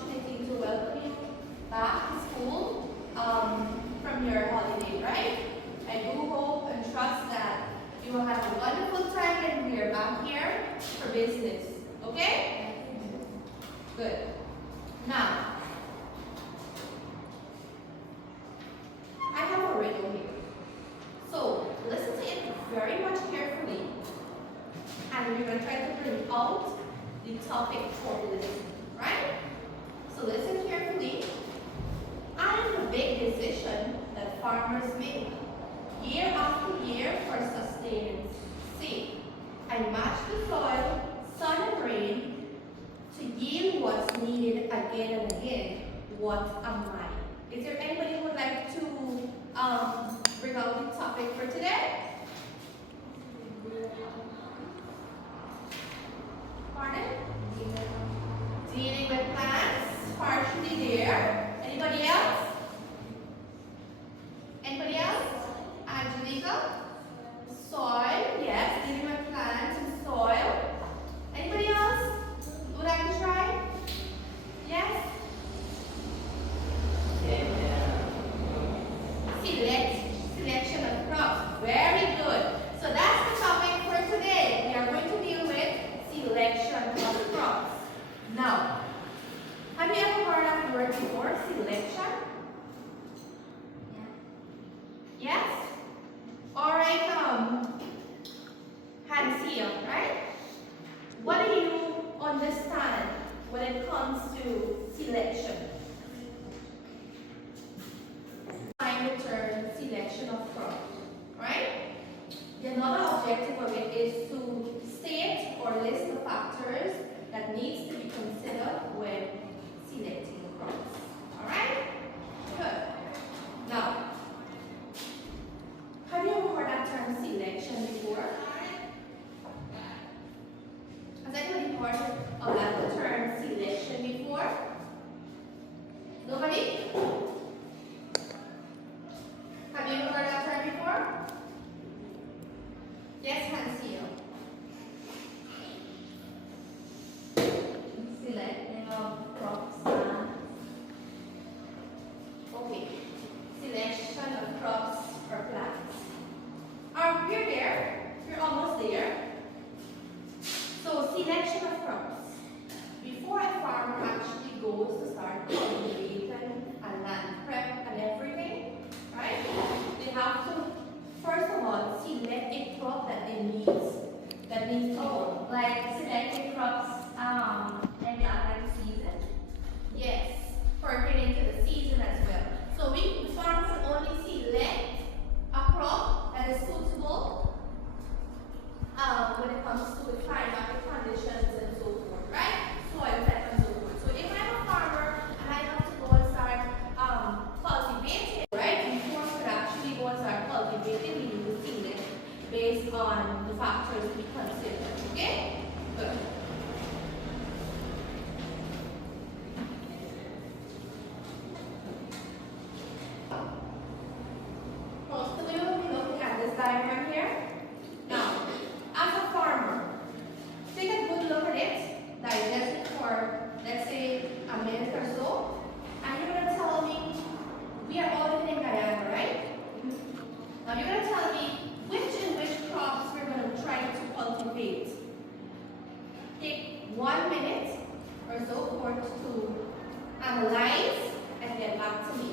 opportunity to welcome you back to school from your holiday, right? I do hope and trust that you will have a wonderful time and we are back here for business. Okay? Good. Now, I have a riddle here. So, listen to it very much carefully. And we're going to try to bring out the topic for listening, right? So listen carefully. And the big decision that farmers make year after year for sustenance sake. I match the soil, sun and rain to yield what's needed again and again. What am I? Is there anybody who would like to bring out the topic for today? Pardon? Dealing with plants, partially there. Anybody else? Anybody else? Angelica? Soil, yes, dealing with plants and soil. Anybody else would like to try? Yes? Selection of crops. Very good. So that's the topic for today. We are going to deal with selection of crops. Now, have you ever heard of the word before, selection? Yes? Alright, Hansio, right? What do you understand when it comes to selection? Find the term selection of crops, right? Another objective of it is to state or list the factors that needs to be considered when selecting the crops. Alright? Good. Now, have you ever heard that term selection before? Has anybody heard of that term selection before? Nobody? Have you ever heard that term before? Yes, Hansio. Selecting of crops. Okay. Selection of crops or plants. We're there. We're almost there. So, selection of crops. Before a farmer actually goes to start cultivating and land prep and everything, right? They have to, first of all, select a crop that they need. That needs to grow. Like selecting crops in the other season. Yes, pertaining to the season as well. So the farmer will only select a crop that is suitable when it comes to the climatic conditions and so forth, right? Soil type and so forth. So if I'm a farmer and I have to go and start cultivating, right? Before we could actually go and start cultivating, we need to select based on the factors we consider. Okay? Good. So we will be looking at this diagram here. Now, as a farmer, take a good look at it, digest it for, let's say, a minute or so, and you're going to tell me, we are all living in Guyana, right? Now you're going to tell me which crops we're going to try to cultivate. Take 1 minute or so for to analyze and get back to me.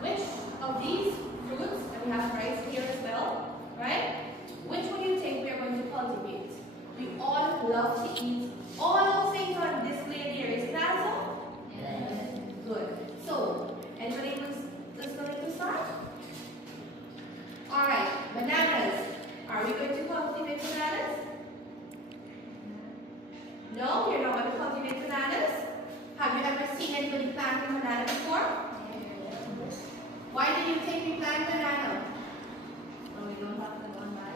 Which of these fruits, and we have rice here as well, right? Which one do you think we are going to cultivate? We all love to eat all those things on display here. Isn't that so? Yes. Good. So, anybody who's just going to start? Alright, bananas. Are we going to cultivate bananas? No, you're not going to cultivate bananas? Have you ever seen anybody planting banana before? Why do you think we plant banana? So we don't have to go and buy.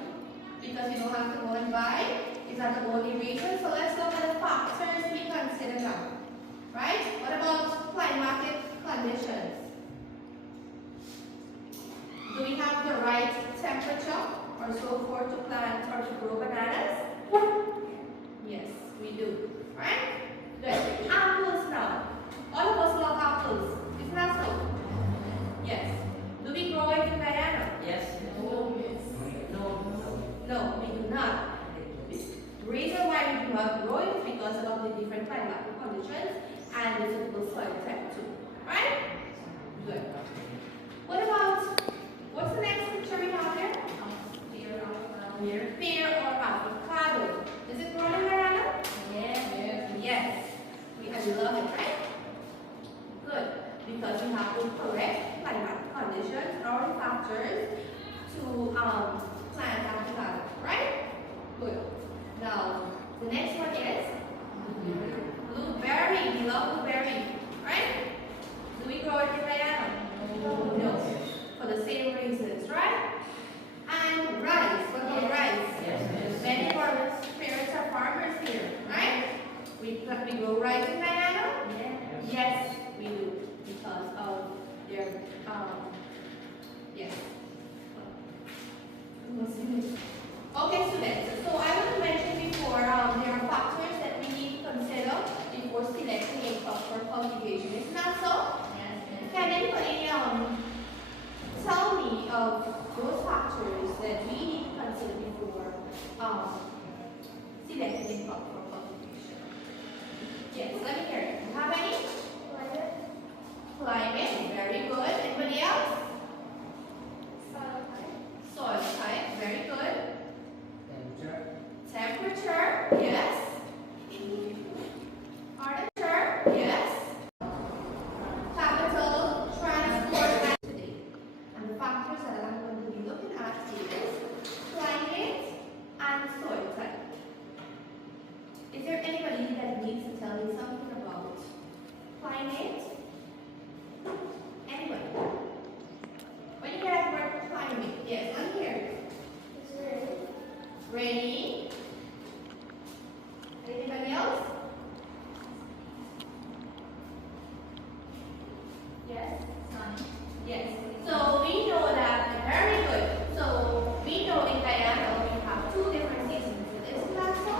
Because you don't have to go and buy? Is that the only reason? So let's look at the factors we consider now. Right? What about climatic conditions? Do we have the right temperature or so forth to plant or to grow bananas? Yes, we do. Right? Good. Apples now. All geographic conditions and the suitable soil type too. Right? Good. What about, what's the next picture we have here? Pear or avocado. Is it growing, Mariana? Yes. Yes. We love it, right? Good. Because we have the correct climatic conditions or factors to plant avocado, right? Good. Now, the next one is blueberry. We love blueberry, right? Do we grow it in Guyana? No. For the same reasons, right? And rice. What about rice? Yes. Many of our parents are farmers here, right? We grow rice in Guyana? Yes, we do. Because of their, yes. Okay, students. So I want to mention before, there are factors that we need to consider before selecting a crop for cultivation. Isn't that so? Yes. Can anybody tell me of those factors that we need to consider before selecting a crop for cultivation? Yes, let me hear it. Do you have any? Climate, very good. Anybody else? Soil type, very good. Temperature, yes. Temperature, yes. Capital, transport, activity. And the factors that I'm going to be looking at is climate and soil type. Is there anybody that needs to tell me something about climate? Anybody? When you hear that word climate, yes, I'm here. Rainy. Anybody else? Yes? Yes. So we know that, very good. So we know in Guyana we have two different seasons. Isn't that so?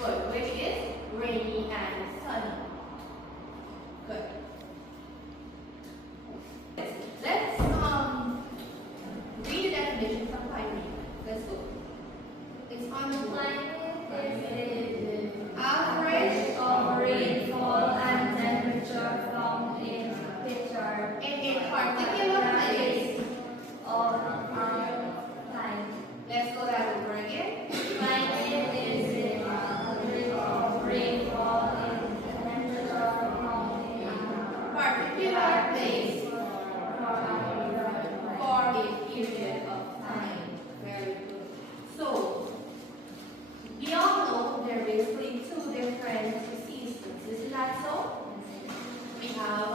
Good. Which is rainy and sunny. Good. Let's read the definition of climate. Let's go. It's on the average of rainfall and temperature found in a particular place Of time. Let's go that over again. Climate is the average of rainfall and temperature found in Particular place for for a period of time. Very good. So we all know there are basically two different seasons. Isn't that so? We have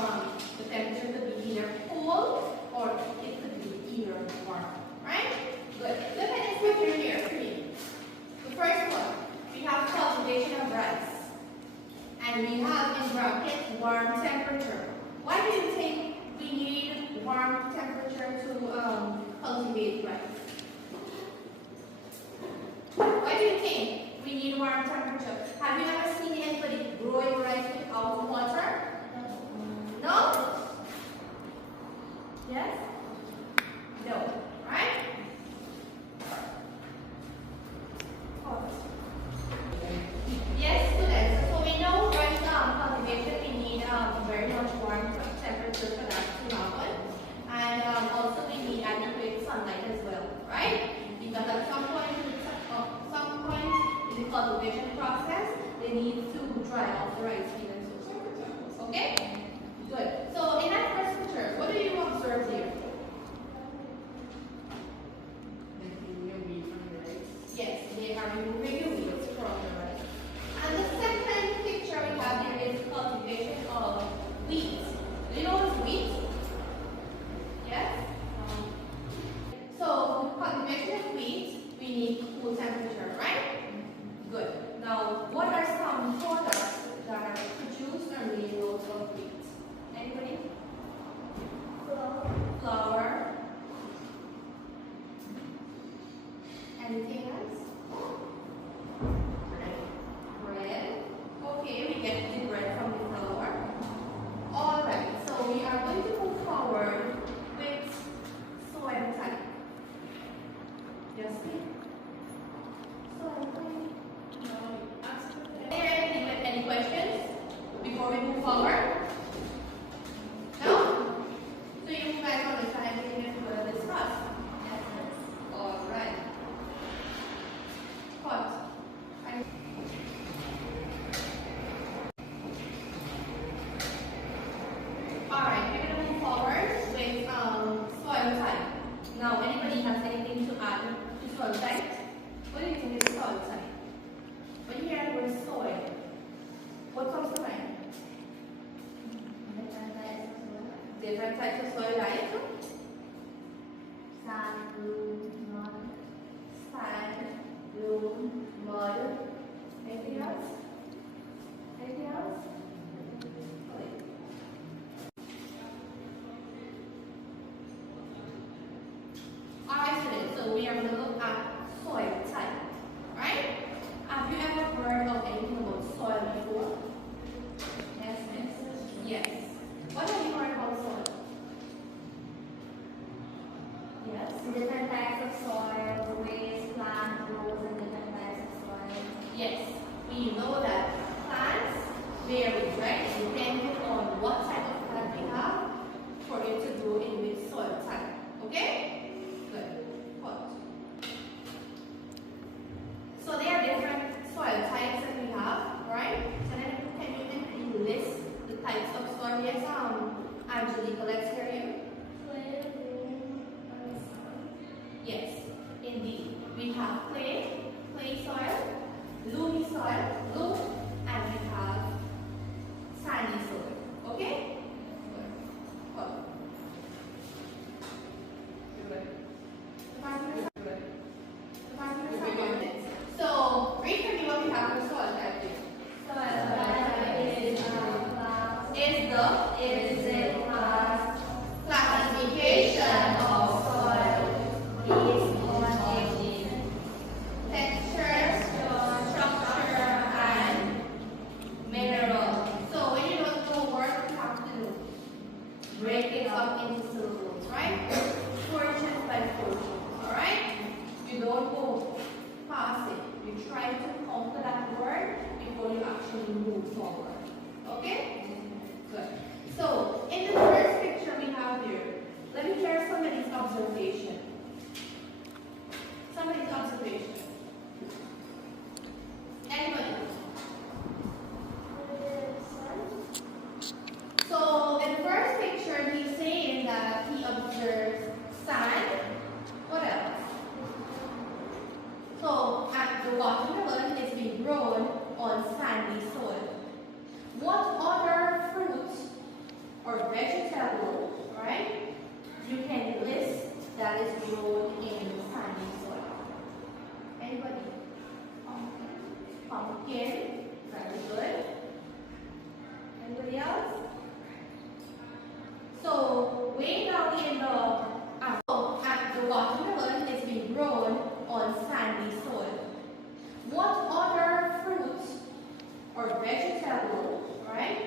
the temperature could be either cool or it could be either warm. Right? Good. Look at this picture here. The first one, we have cultivation of rice. And we have in brackets warm temperature. Why do you think we need warm temperature to cultivate rice? Why do you think we need warm temperature? Have you ever seen anybody growing rice without water? No? Yes? No. Right? Yes, students. So we know rice cultivation we need very much warm temperature for that to happen. And also we need adequate sunlight as well, right? Because at some point in the cultivation process, they need to dry out the rice field and so forth. Okay? Good. So in that first picture, what do you observe here? Yes, they are removing the weeds from the rice. And the second picture we have here is cultivation of wheat. Do you know what's wheat? Yes? So, cultivation of wheat, we need cool temperature, right? Good. Now, what are some products that are produced or made out of wheat? Anybody we're going to look at soil type, right? Have you ever heard of anything about soil before? Yes, miss? Yes. What have you heard about soil? Yes. Different types of soil, the ways plant grows in different types of soil. Yes. We know that plants vary, right? Depending on what type of plant we have for it to grow in which soil type. Okay? Good. Good. So there are different soil types that we have, right? So then can you list the types of soil? Yes, Angelica, let's hear you. Clay, loam, and sand. Yes, indeed. We have clay soil, loamy soil, loam, and we have sandy soil. Okay? Good. Good. So, read for me what we have for soil type here. Soil type is the classification of soil based on age, Texture, structure, and mineral. So when you don't know work, you have to break it up into syllables, right? Portions by portions, alright? You don't go past it. You try to conquer that word before you actually move forward. Okay? Good. So, in the first picture we have here, let me hear somebody's observation. Somebody's observation. Anybody? So, in the first picture, he's saying that he observes sand. What else? So, at the watermelon is being grown on sandy soil. What other fruit or vegetable, right, you can list that is grown in sandy soil? Anybody? Pumpkin. Very good. Anybody else? So, way down in at the watermelon is being grown on sandy soil. What other fruit or vegetable, right,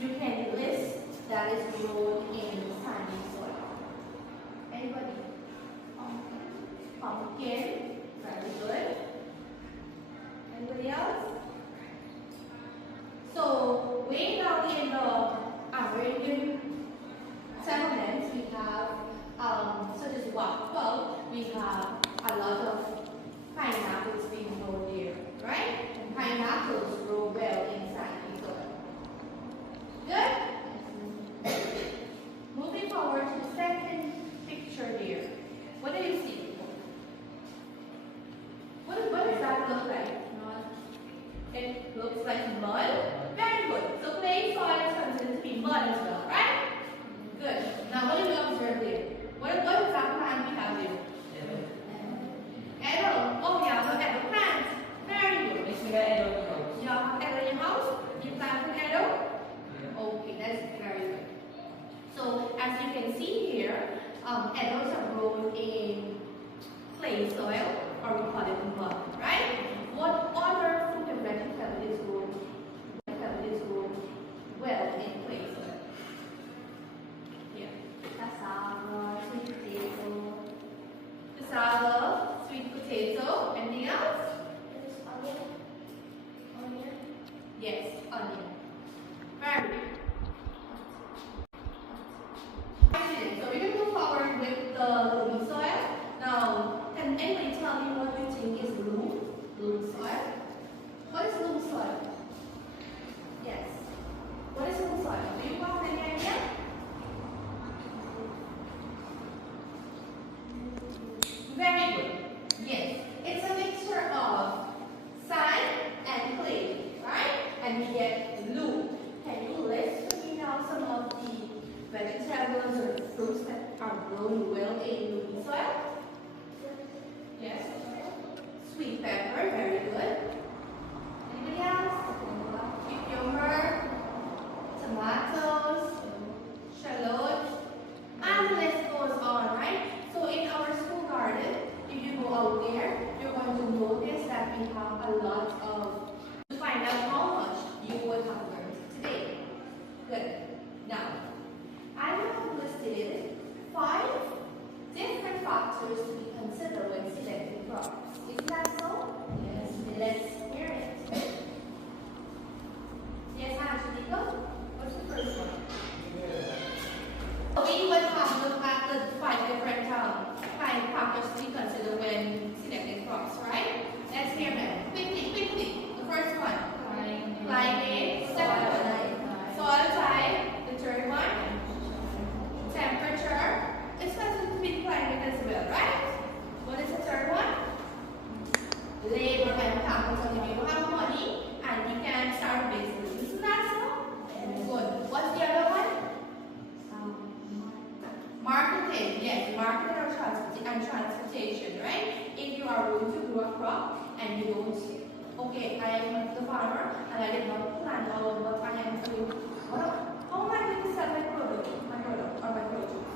you can list that is grown in sandy soil? Anybody? Pumpkin. Very good. Anybody else? So, way down in the American settlements, we have, such as Wakpo, we have a lot of pineapples being grown there, right? And pineapples grow well in sandy soil. Good? Moving forward to the second picture here. What do you see? What does that look like? It looks like mud. Very good. So clay soil is considered to be mud as well, right? Good. Now what do we observe there? What is that plant we have here? lot of, to find out how much you would have learned today. Good. Now, I have listed 5 different factors to be considered when selecting crops. Isn't that so? Yes. Let's hear it. Yes, Angelica? What's the first one? We would have looked at the 5 different factors to be considered when selecting crops, right? Let's hear them. Quickly. The first one. Climate. Second one. Soil type. The third one. Temperature. It's considered to be climate as well, right? What is the third one? Labor and capital. If you have money and you can start a business. Isn't that so? Good. What's the other one? Marketing. Yes, marketing and transportation, right? If you are going to grow a crop and you don't say, okay, I am the farmer and I did not plan out what I am doing. How am I going to sell my product or my produce,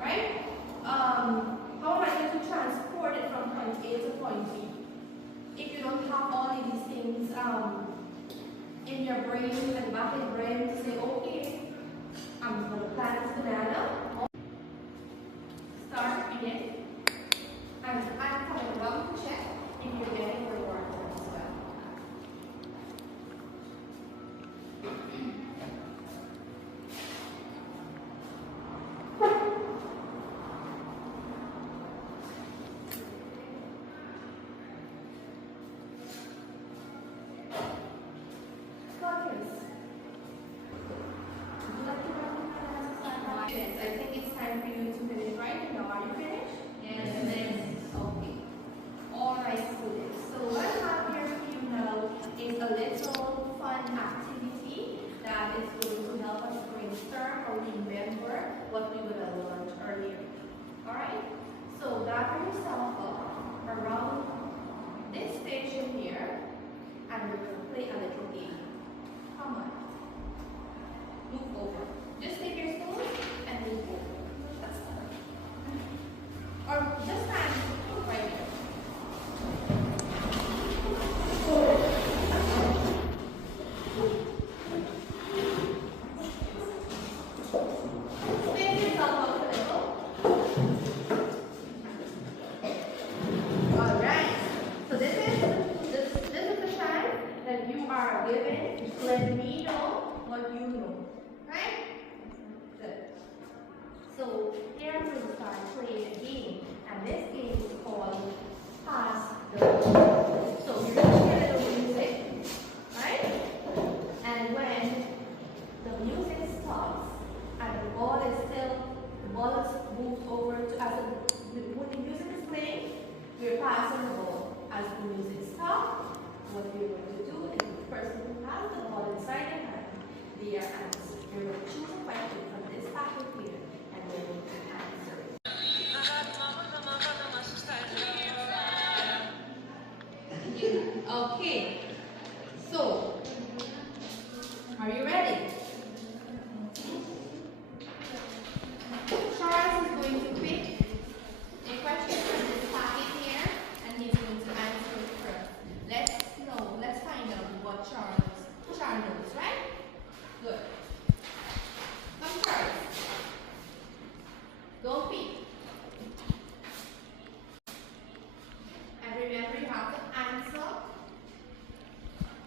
right? How am I going to transport it from point A to point B? If you don't have all of these things in your brain, at the back of your brain, to say, okay, I'm going to plant this banana. Start again. And I'm coming along to check if you're getting your work done as well. I think it's time for you to finish writing now. Are you finished? Yes. Okay. Alright, students. So what I have here for you now is a little fun activity that is going to help us brainstorm or remember what we would have learned earlier. Alright? So gather yourself up around this station here and we're going to play a little game. Come on. Move over. Just take your stool and move over. That's fine. Or just stand right there. Spin yourself out a little. Alright. So this is the time that you are given to let me know what you know. Right? Good. So here I'm going to start playing a game, and this game is called Pass the Ball. So you're going to hear a little music, right? And when the music stops and the ball is moved over to when the music is playing, we're passing the ball. As the music stops, what we're going to do is the person who has the ball inside their hand, they are answering. You're going to choose a question from this packet here and then you can answer it. Okay, so are you ready? Charles is going to pick a question from this packet here and he's going to answer it first. Let's find out what Charles knows, right? Good. Come first. Don't peek. And remember, you have to answer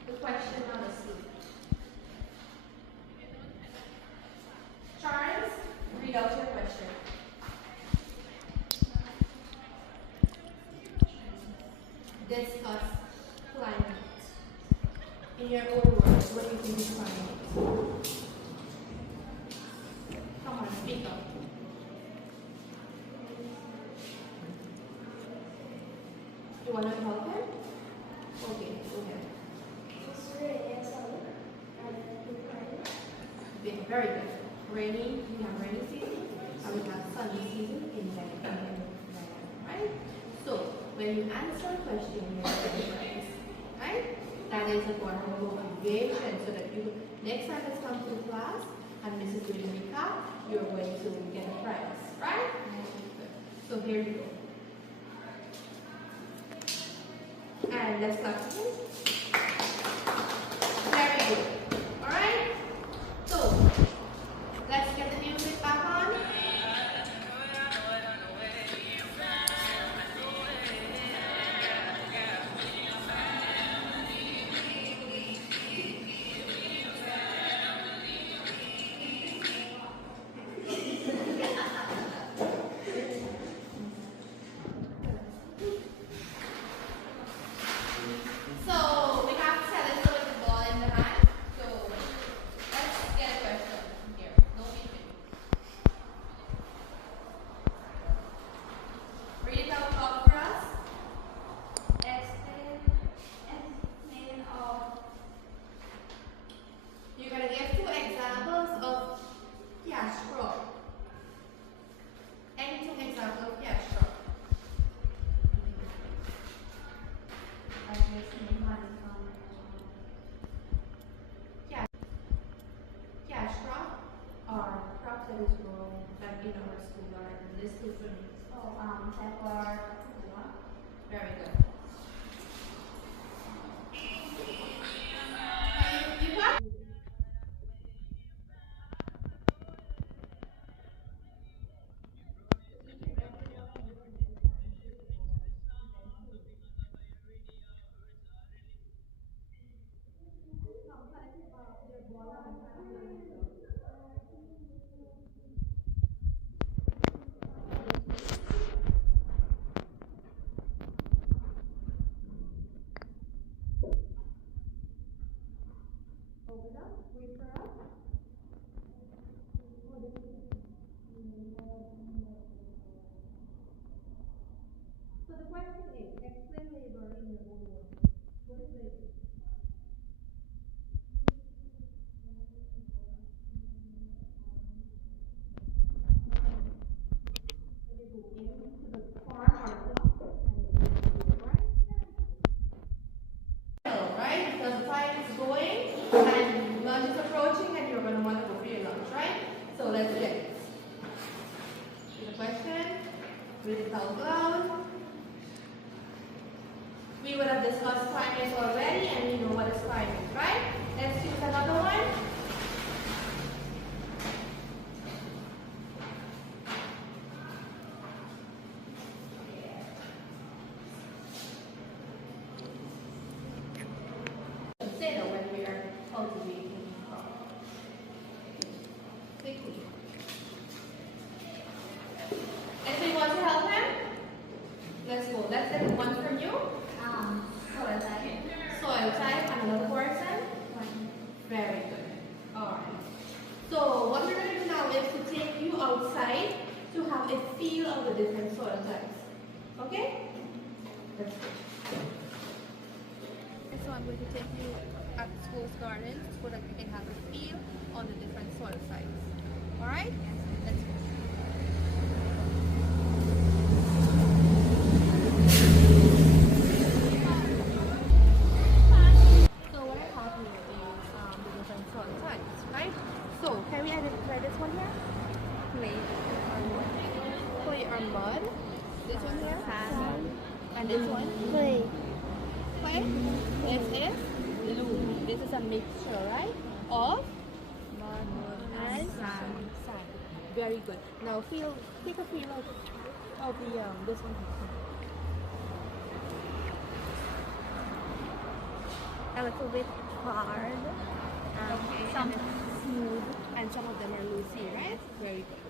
the question honestly. Charles, read out your question. Discuss climate. In your own words, what do you think is climate? Come on, speak up. You want to help him? Okay, go ahead. Very good. Rainy, we have rainy season, and we have sunny season in there, right? So, when you answer a question, you have to phrase, right? That is a form of motivation, so that you, next time it's come to class, and this is doing a recap, you're going to get a prize, right? So here you go. And let's start again. effort. Very good. You got So the question is, explain labor in your own words. What is labor? When you go into the farm or crop, right? Because the time is going and lunch is approaching and you're going to want to go for your lunch, right? So let's get it. The question, read it out loud. We would have discussed primates already and we know what is primate, right? Let's choose another one. Consider when we are cultivating crop. Quickly. Anybody want to help him? Let's go. Let's get one from you. Soil type. Soil type and another person? Very good. Alright. So what we're going to do now is to take you outside to have a feel of the different soil types. Okay? Let's go. So I'm going to take you at School's Gardens so that you can have a feel on the different soil types. Alright? Let's go. So what I have here is the different soil types, right? So can we identify this one here? Clay or mud. Clay or mud. This one here? Sand. And this one? Clay. Clay? This is loam. This is a mixture, right? Of mud and sand. Sand. Very good. Now take a feel of the this one here. A little bit hard. Some smooth. And some of them are loosey, right? Very good.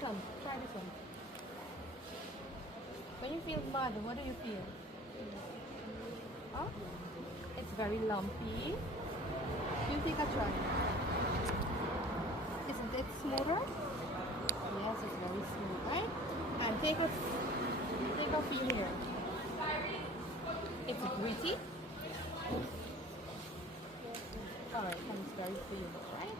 Some. Try this one. When you feel mud, what do you feel? Huh? It's very lumpy. You take a try. Isn't it smoother? Yes, it's very smooth, right? And take a feel here. It's gritty. Alright, and it's very feel, right?